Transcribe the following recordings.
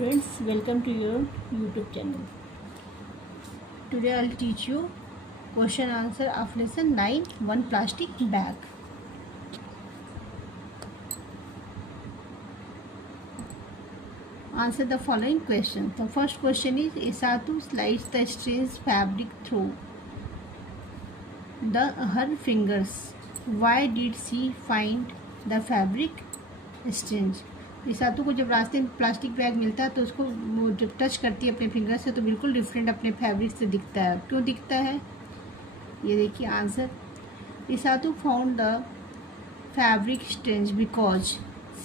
Friends, welcome to your YouTube channel. Today I'll teach you question answer of lesson 9, one plastic bag. Answer the following question. The first question is, Isatu slides the strange fabric through her fingers. Why did she find the fabric strange? इसातू को जब रास्ते में plastic bag मिलता है तो उसको वो जब टच करती है अपने फिंगर से तो बिल्कुल डिफरेंट अपने फैब्रिक से दिखता है. क्यों दिखता है ये देखिए answer. Isatou found the fabric strange because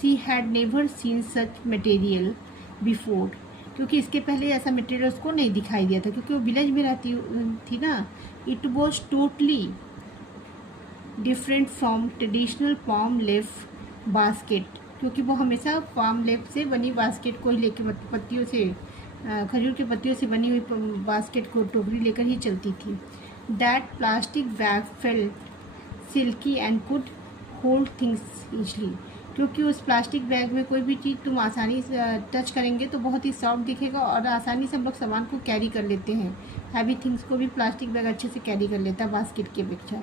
she had never seen such material before. क्योंकि इसके पहले ऐसा मटेरियल उसको नहीं दिखाई दिया था क्योंकि वो विलेज में रहती थी ना. It was totally different from traditional palm leaf basket. क्योंकि वो हमेशा पाम लीफ से बनी बास्केट को ही लेके पत्तियों से खजूर के पत्तियों से बनी हुई बास्केट को टोकरी लेकर ही चलती थी. That plastic bag felt silkie and could hold things easily. क्योंकि उस प्लास्टिक बैग में कोई भी चीज़ तुम आसानी से टच करेंगे तो बहुत ही सॉफ्ट दिखेगा और आसानी से हम लोग सामान को कैरी कर लेते हैं. हैवी थिंग्स को भी प्लास्टिक बैग अच्छे से कैरी कर लेता है बास्केट की अपेक्षा.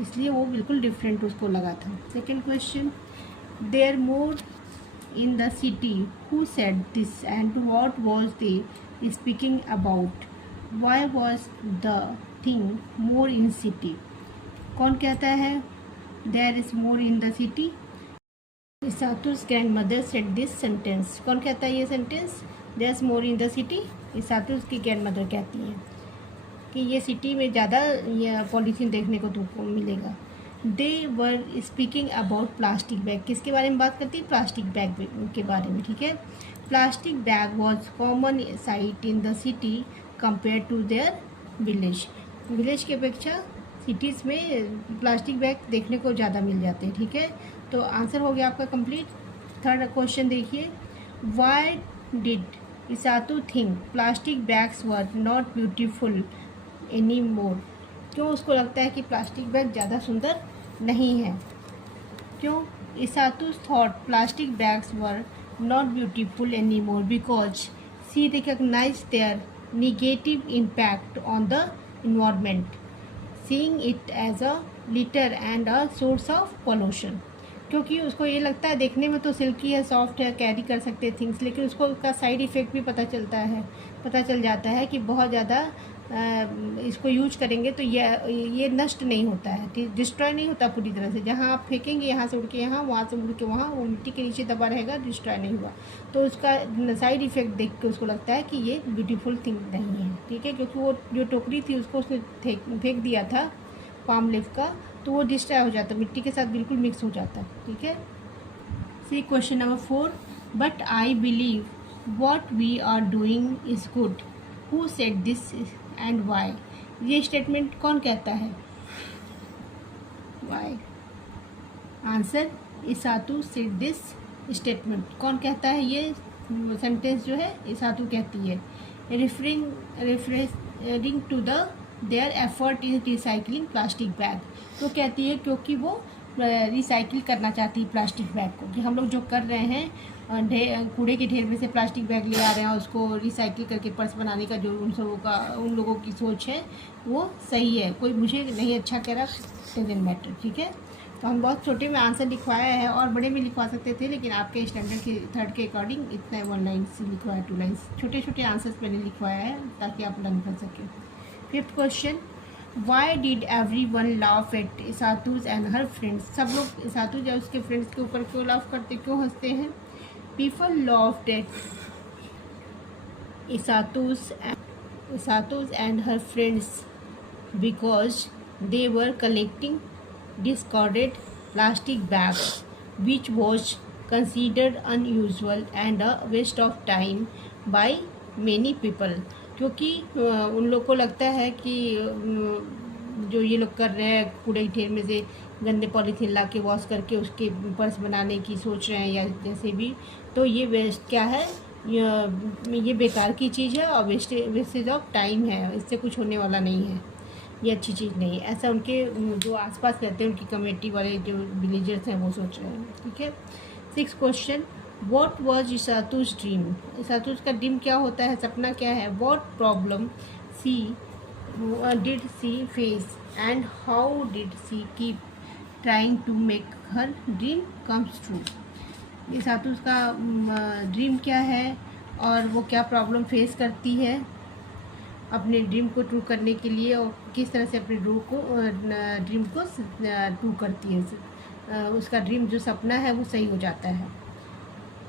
इसलिए वो बिल्कुल डिफरेंट उसको लगा था. Second question. There more in the city. Who said this and what was they speaking about? Why was the thing more in city? कौन कहता है there is more in the city? Isatu's grandmother said this sentence. कौन कहता है ये sentence there is more in the city? इसातुस की grandmother कहती हैं कि ये सिटी में ज़्यादा ये पॉलीथीन देखने को तुमको मिलेगा. They were speaking about plastic bag. किसके बारे में बात करती है? प्लास्टिक बैग के बारे में. ठीक है. Plastic bag was common sight in the city compare to their village. Village की अपेक्षा सिटीज़ में प्लास्टिक बैग देखने को ज़्यादा मिल जाते हैं. ठीक है. तो आंसर हो गया आपका कंप्लीट. थर्ड क्वेश्चन देखिए. Why did Isatou think plastic bags were not beautiful any more. क्यों उसको लगता है कि प्लास्टिक बैग ज़्यादा सुंदर नहीं है? क्यों? Isatou thought plastic bags were not beautiful any more because she recognise their negative impact on the environment seeing it as a litter and a source of pollution. क्योंकि उसको ये लगता है देखने में तो सिल्की है, सॉफ्ट है, कैरी कर सकते हैं थिंग्स, लेकिन उसको उसका साइड इफ़ेक्ट भी पता चल जाता है कि बहुत ज़्यादा इसको यूज करेंगे तो ये नष्ट नहीं होता है, डिस्ट्रॉय नहीं होता पूरी तरह से. जहाँ आप फेंकेंगे यहाँ से उड़ के यहाँ, वहाँ से उड़ के वहाँ, वो मिट्टी के नीचे दबा रहेगा, डिस्ट्रॉय नहीं हुआ. तो उसका साइड इफ़ेक्ट देख के उसको लगता है कि ये ब्यूटीफुल थिंग नहीं है. ठीक है. क्योंकि वो जो टोकरी थी उसको उसने फेंक दिया था पाम लीफ का, तो वो डिस्ट्रॉय हो जाता, मिट्टी के साथ बिल्कुल मिक्स हो जाता. ठीक है. C question number 4. But I believe what we are doing is good. Who said this and why. ये स्टेटमेंट कौन कहता है? Why. Answer. Isatou said this statement. कौन कहता है ये सेंटेंस जो है? इसातू कहती है. Referring to their effort in recycling plastic bag. तो कहती है क्योंकि वो रिसाइकिल करना चाहती है प्लास्टिक बैग को, कि हम लोग जो कर रहे हैं कूड़े के ढेर में से प्लास्टिक बैग ले आ रहे हैं, उसको रिसाइकिल करके पर्स बनाने का जो उन लोगों की सोच है वो सही है. कोई मुझे नहीं अच्छा कह रहा, डजंट मैटर. ठीक है. तो हम बहुत छोटे में आंसर लिखवाया है और बड़े में लिखवा सकते थे, लेकिन आपके स्टैंडर्ड के थर्ड के अकॉर्डिंग इतना 1 लाइन से लिखवाया, 2 लाइन्स छोटे छोटे आंसर्स मैंने लिखवाया है ताकि आप लर्न कर सकें. Fifth question. Why did every one laugh at Isatou's and her friends. सब लोग इसातूज या उसके फ्रेंड्स के ऊपर क्यों लाफ करते, क्यों हंसते हैं? People laughed at Isatou's and her friends because they were collecting discarded plastic bags which was considered unusual and a waste of time by many people. क्योंकि उन लोग को लगता है कि जो ये लोग कर रहे हैं कूड़े ढेर में से गंदे पॉलीथीन ला के वॉश करके उसके पर्स बनाने की सोच रहे हैं या जैसे भी, तो ये वेस्ट क्या है, ये बेकार की चीज़ है और वेस्टेज ऑफ टाइम है, इससे कुछ होने वाला नहीं है, ये अच्छी चीज़ नहीं है. ऐसा उनके जो आसपास रहते हैं उनकी कमेटी वाले जो विलेजर्स हैं वो सोच रहे हैं. ठीक है. 6th question. What was Isatou's dream, Isatou's का ड्रीम क्या होता है, सपना क्या है। What problem she did she face and how did she keep trying to make her dream comes true. Isatou's का ड्रीम क्या है और वो क्या प्रॉब्लम फेस करती है अपने ड्रीम को ट्रू करने के लिए, और किस तरह से अपने ड्रीम को ट्रू करती है, उसका ड्रीम जो सपना है वो सही हो जाता है।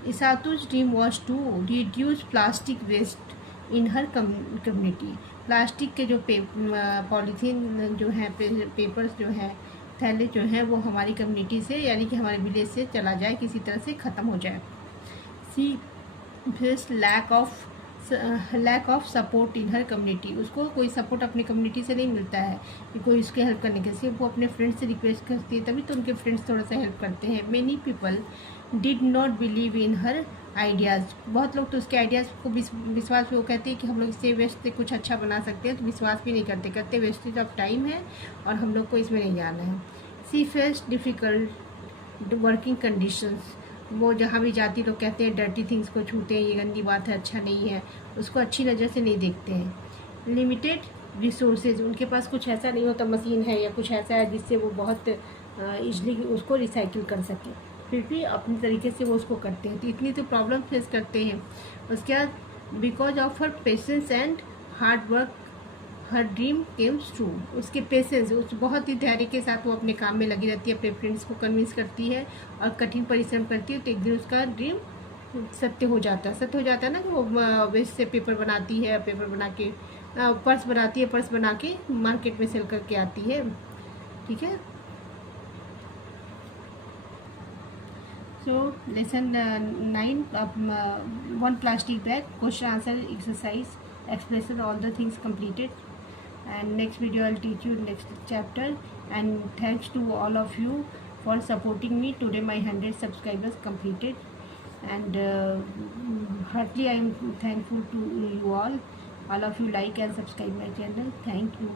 Isatou's dream was to reduce plastic waste in her community. Plastic के जो पॉलीथीन जो हैं, पेपर्स जो हैं, थैले जो हैं, वो हमारी कम्युनिटी से यानी कि हमारे विलेज से चला जाए, किसी तरह से ख़त्म हो जाए। She face lack of support in her community, उसको कोई सपोर्ट अपनी कम्युनिटी से नहीं मिलता है कि कोई उसके हेल्प करने के लिए, वो अपने फ्रेंड्स से रिक्वेस्ट करती है, तभी तो उनके फ्रेंड्स थोड़ा सा हेल्प करते हैं। Many people did not believe in her ideas, बहुत लोग तो उसके आइडियाज़ को विश्वास पे वो कहते हैं कि हम लोग इससे वेस्ट से कुछ अच्छा बना सकते हैं, तो विश्वास भी नहीं करते, कहते वेस्टेज ऑफ टाइम है और हम लोग को इसमें नहीं जाना है। सी फेस डिफ़िकल्ट वर्किंग कंडीशंस, वो जहाँ भी जाती लोग कहते हैं डर्टी थिंग्स को छूते हैं, ये गंदी बात है, अच्छा नहीं है, उसको अच्छी नज़र से नहीं देखते हैं। लिमिटेड रिसोर्सेज, उनके पास कुछ ऐसा नहीं होता, मशीन है या कुछ ऐसा है जिससे वो बहुत ईजली उसको रिसाइकिल कर सके, फिर भी अपने तरीके से वो उसको करते हैं, तो इतनी तो प्रॉब्लम फेस करते हैं। उसके बाद because of her patience and hard work her dream Kemps true, उसके पेशेंस, उस बहुत ही धैर्य के साथ वो अपने काम में लगी रहती है, अपने फ्रेंड्स को कन्विंस करती है और कठिन परिश्रम करती है, तो एक दिन उसका ड्रीम सत्य हो जाता है ना, कि वो वेस्ट से पेपर बनाती है, पेपर बना के पर्स बनाती है, पर्स बना के मार्केट में सेल करके आती है। ठीक है, so lesson 9 1 plastic bag, question answer exercise, expression all the things completed, and next video I'll teach you next chapter. And thanks to all of you for supporting me. Today my 100 subscribers completed, and heartily I am thankful to you all of you like and subscribe my channel. Thank you.